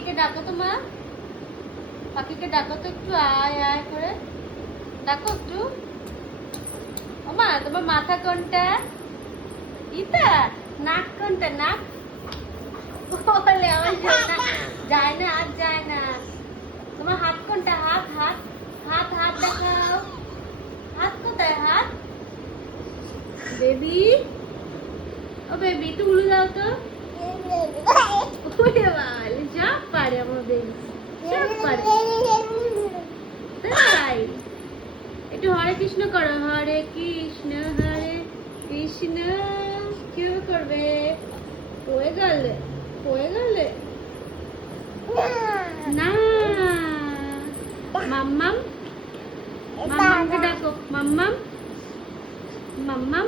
পাখিকে ডাকো তো মা, পাখিকে ডাকো তো একটু, আয় আয় করে ডাকো একটু। ও মা, তোমার মাথা কোনটা? ইতা নাক কোনটা? নাক বলে আমার যায় না, আর যায় না। তোমার হাত কোনটা? হাত হাত হাত হাত দেখাও। হাত কোথায়? হাত বেবি, ও বেবি একটু উড়ে দাও তো। ওরে বাবালে, সব পারে আমার বেবি, সব পারে। তাই একটু হরে কৃষ্ণ করো, হরে কৃষ্ণ হরে কৃষ্ণ। কিভাবে করবে? পড়ে গেলে, পড়ে গেলে না। মাম্মাম, মাম্মামকে ডাকো, মাম্মাম মাম্মাম।